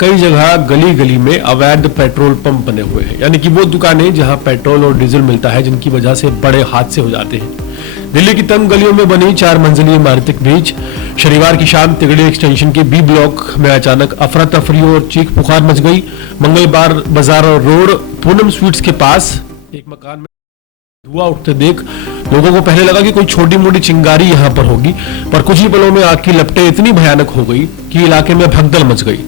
कई जगह गली गली में अवैध पेट्रोल पंप बने हुए हैं, यानी कि वो दुकानें जहां पेट्रोल और डीजल मिलता है, जिनकी वजह से बड़े हादसे हो जाते हैं। दिल्ली की तंग गलियों में बनी 4 मंजिली इमारत के बीच शनिवार की शाम तिगड़ी एक्सटेंशन के बी ब्लॉक में अचानक अफरा तफरी और चीख पुकार मच गई। मंगलवार बाजार रोड पूनम स्वीट्स के पास एक मकान में धुआं उठते देख लोगों को पहले लगा कि कोई छोटी मोटी चिंगारी यहां पर होगी, पर कुछ ही पलों में आग की लपटें इतनी भयानक हो गई कि इलाके में भगदड़ मच गई।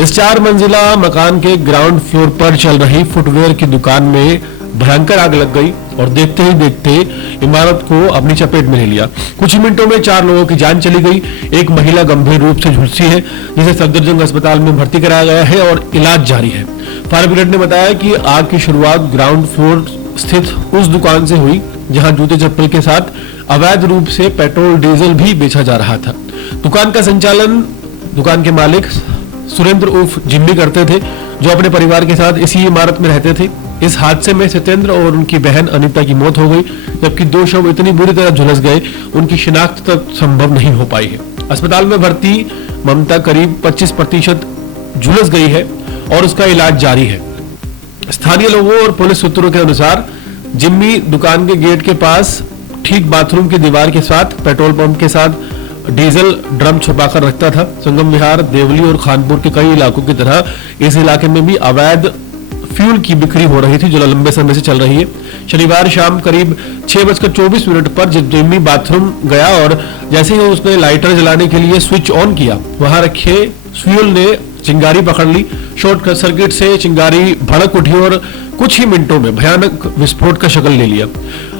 इस 4 मंजिला मकान के ग्राउंड फ्लोर पर चल रही फुटवेयर की दुकान में भयंकर आग लग गई और देखते ही देखते इमारत को अपनी चपेट में ले लिया। कुछ ही मिनटों में 4 लोगों की जान चली गई। एक महिला गंभीर रूप से झुलसी है, जिसे सफदरजंग अस्पताल में भर्ती कराया गया है और इलाज जारी है। फायर ब्रिगेड ने बताया कि आग की शुरुआत ग्राउंड फ्लोर स्थित उस दुकान से हुई जहां जूते चप्पल के साथ अवैध रूप से पेट्रोल डीजल भी बेचा जा रहा था। दुकान का संचालन दुकान के मालिक सुरेंद्र उर्फ जिम्मी करते थे, जो अपने परिवार के साथ इसी इमारत में रहते थे। इस हादसे में सत्येंद्र और उनकी बहन अनीता की मौत हो गई, जबकि 2 शव इतनी बुरी तरह झुलस गए उनकी शिनाख्त तक संभव नहीं हो पाई है। अस्पताल में भर्ती ममता करीब 25% झुलस गई है और उसका इलाज जारी है। स्थानीय लोगों और पुलिस सूत्रों के अनुसार जिम्मी दुकान के गेट के पास ठीक बाथरूम की दीवार के साथ पेट्रोल पंप के साथ डीजल ड्रम छुपाकर रखता था। संगम विहार, देवली और खानपुर के कई इलाकों की तरह इस इलाके में भी अवैध फ्यूल की बिक्री हो रही थी, जो लंबे समय से चल रही है। शनिवार शाम करीब 6:24 पर जब जिम्मी बाथरूम गया और जैसे ही उसने लाइटर जलाने के लिए स्विच ऑन किया, वहां रखे फ्यूल ने चिंगारी पकड़ ली। शॉर्ट सर्किट से चिंगारी भड़क उठी और कुछ ही मिनटों में भयानक विस्फोट का शक्ल ले लिया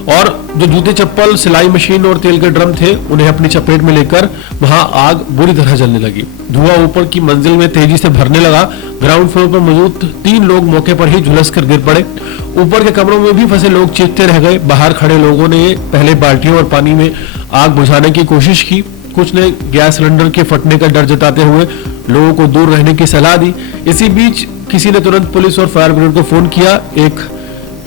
और जो जूते चप्पल, सिलाई मशीन और तेल के ड्रम थे, उन्हें अपनी चपेट में लेकर वहां आग बुरी तरह जलने लगी। धुआं ऊपर की मंजिल में तेजी से भरने लगा। ग्राउंड फ्लोर पर मौजूद 3 लोग मौके पर ही झुलस कर गिर पड़े। ऊपर के कमरों में भी फंसे लोग चीखते रह गए। बाहर खड़े लोगों ने पहले बाल्टियों और पानी में आग बुझाने की कोशिश की। कुछ ने गैस सिलेंडर के फटने का डर जताते हुए लोगों को दूर रहने की सलाह दी। इसी बीच किसी ने तुरंत पुलिस और फायर ब्रिगेड को फोन किया। एक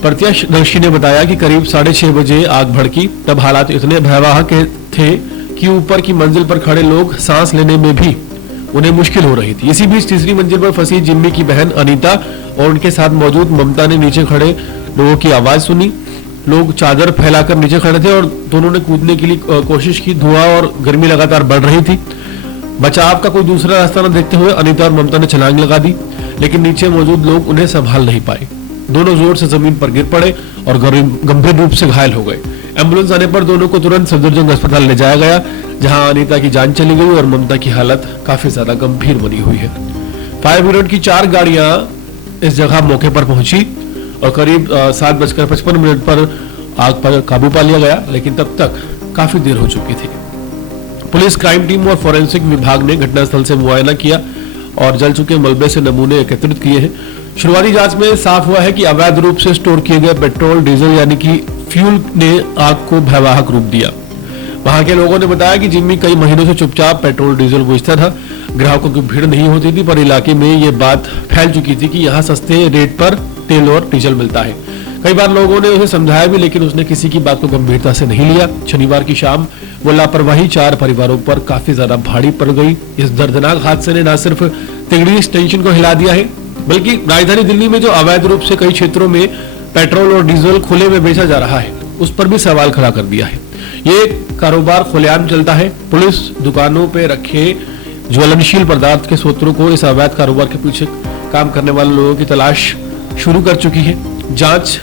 प्रत्यक्षदर्शी ने बताया कि करीब 6:30 बजे आग भड़की। तब हालात इतने भयावह थे कि ऊपर की मंजिल पर खड़े लोग सांस लेने में भी उन्हें मुश्किल हो रही थी। इसी बीच तीसरी मंजिल पर फंसी जिम्मी की बहन अनीता और उनके साथ मौजूद ममता ने नीचे खड़े लोगों की आवाज सुनी। लोग चादर फैलाकर नीचे खड़े थे और दोनों ने कूदने के लिए कोशिश की। धुआं और गर्मी लगातार बढ़ रही थी। बचाव का कोई दूसरा रास्ता न देखते हुए अनीता और ममता ने छलांग लगा दी, लेकिन नीचे मौजूद लोग उन्हें संभाल नहीं पाए। दोनों जोर से जमीन पर गिर पड़े और गंभीर रूप से घायल हो गए। एम्बुलेंस आने पर दोनों को तुरंत सफदरजंग अस्पताल ले जाया गया, जहां अनीता की जान चली गई और ममता की हालत काफी ज्यादा गंभीर बनी हुई है। फायर ब्रिगेड की 4 गाड़ियां इस जगह मौके पर पहुंची और करीब 7:55 पर आग पर काबू पा लिया गया, लेकिन तब तक काफी देर हो चुकी थी। पुलिस, क्राइम टीम और फॉरेंसिक विभाग ने घटनास्थल से मुआयना किया और जल चुके मलबे से नमूने एकत्रित किए हैं। शुरुआती जांच में साफ हुआ है कि अवैध रूप से स्टोर किए गए पेट्रोल, डीजल यानी कि फ्यूल ने आग को भयावह रूप दिया। वहां के लोगों ने बताया कि जिम्मी कई महीनों से चुपचाप पेट्रोल डीजल बेचता था। ग्राहकों की भीड़ नहीं होती थी, पर इलाके में ये बात फैल चुकी थी कि यहाँ सस्ते रेट पर तेल और डीजल मिलता है। कई बार लोगों ने उसे समझाया भी, लेकिन उसने किसी की बात को गंभीरता से नहीं लिया। शनिवार की शाम वो लापरवाही 4 परिवारों पर काफी ज्यादा भारी पड़ गई। इस दर्दनाक हादसे ने न सिर्फ तिगड़ी एक्सटेंशन को हिला दिया है, बल्कि राजधानी दिल्ली में जो अवैध रूप से कई क्षेत्रों में पेट्रोल और डीजल खुले में बेचा जा रहा है, उस पर भी सवाल खड़ा कर दिया है। ये कारोबार खुलेआम चलता है। पुलिस दुकानों पे रखे ज्वलनशील पदार्थ के स्रोतों को, इस अवैध कारोबार के पीछे काम करने वाले लोगों की तलाश शुरू कर चुकी है। जांच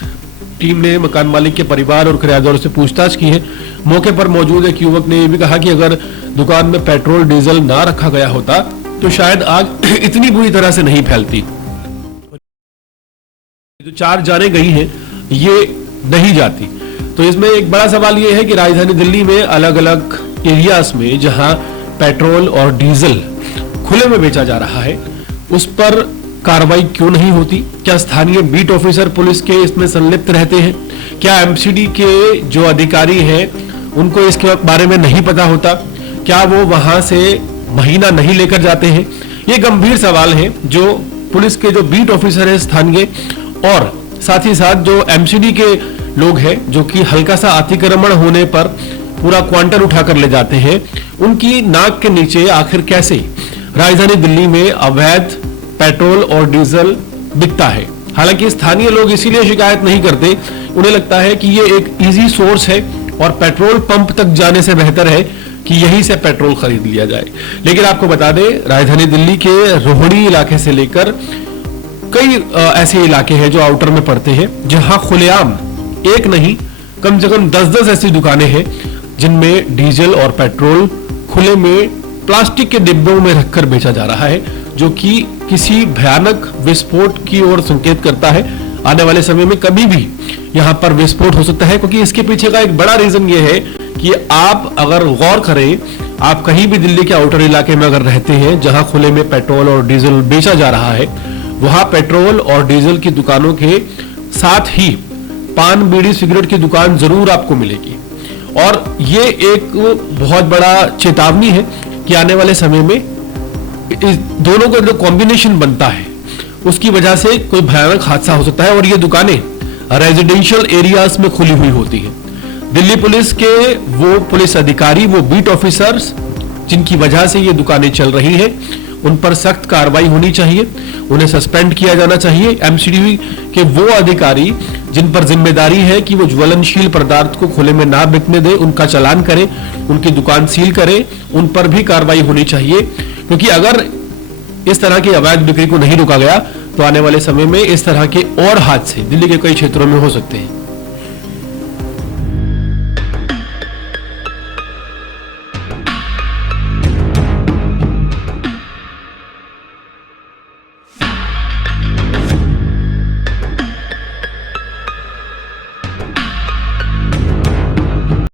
टीम ने मकान मालिक के परिवार और किराएदारों से पूछताछ की है। मौके पर मौजूद एक युवक ने यह भी कहा कि अगर दुकान में पेट्रोल डीजल ना रखा गया होता तो शायद आग इतनी बुरी तरह से नहीं फैलती। जो 4 जाने गई हैं, ये नहीं जाती। तो इसमें एक बड़ा सवाल यह है कि राजधानी दिल्ली में अलग अलग एरियाज में जहां पेट्रोल और डीजल खुले में बेचा जा रहा है, उस पर कार्रवाई क्यों नहीं होती? क्या स्थानीय बीट ऑफिसर पुलिस के इसमें संलिप्त रहते हैं? क्या एमसीडी के जो अधिकारी हैं उनको इसके बारे में नहीं पता होता? क्या वो वहां से महीना नहीं लेकर जाते हैं? ये गंभीर सवाल है जो पुलिस के जो बीट ऑफिसर है स्थानीय और साथ ही साथ जो एमसीडी के लोग हैं, जो कि हल्का सा अतिक्रमण होने पर पूरा क्वांटल उठाकर ले जाते हैं, उनकी नाक के नीचे आखिर कैसे राजधानी दिल्ली में अवैध पेट्रोल और डीजल बिकता है। हालांकि स्थानीय लोग इसीलिए शिकायत नहीं करते, उन्हें लगता है कि ये एक इजी सोर्स है और पेट्रोल पंप तक जाने से बेहतर है कि यहीं से पेट्रोल खरीद लिया जाए। लेकिन आपको बता दें, राजधानी दिल्ली के रोहिणी इलाके से लेकर कई ऐसे इलाके हैं जो आउटर में पड़ते हैं, जहां खुलेआम एक नहीं कम से कम 10-10 ऐसी दुकानें हैं जिनमें डीजल और पेट्रोल खुले में प्लास्टिक के डिब्बों में रखकर बेचा जा रहा है, जो कि किसी भयानक विस्फोट की ओर संकेत करता है। आने वाले समय में कभी भी यहां पर विस्फोट हो सकता है, क्योंकि इसके पीछे का एक बड़ा रीजन यह है कि आप अगर गौर करें, आप कहीं भी दिल्ली के आउटर इलाके में अगर रहते हैं जहां खुले में पेट्रोल और डीजल बेचा जा रहा है, वहां पेट्रोल और डीजल की दुकानों के साथ ही पान, बीड़ी, सिगरेट की दुकान जरूर आपको मिलेगी। और ये एक बहुत बड़ा चेतावनी है कि आने वाले समय में इस दोनों का जो कॉम्बिनेशन बनता है उसकी वजह से कोई भयानक हादसा हो सकता है। और ये दुकानें रेजिडेंशियल एरियाज में खुली हुई होती है। दिल्ली पुलिस के वो पुलिस अधिकारी, वो बीट ऑफिसर्स जिनकी वजह से ये दुकानें चल रही हैं, उन पर सख्त कार्रवाई होनी चाहिए, उन्हें सस्पेंड किया जाना चाहिए। एमसीडी के वो अधिकारी जिन पर जिम्मेदारी है कि वो ज्वलनशील पदार्थ को खुले में ना बिकने दें, उनका चालान करें, उनकी दुकान सील करें, उन पर भी कार्रवाई होनी चाहिए। क्योंकि अगर इस तरह की अवैध बिक्री को नहीं रोका गया तो आने वाले समय में इस तरह के और हादसे दिल्ली के कई क्षेत्रों में हो सकते हैं।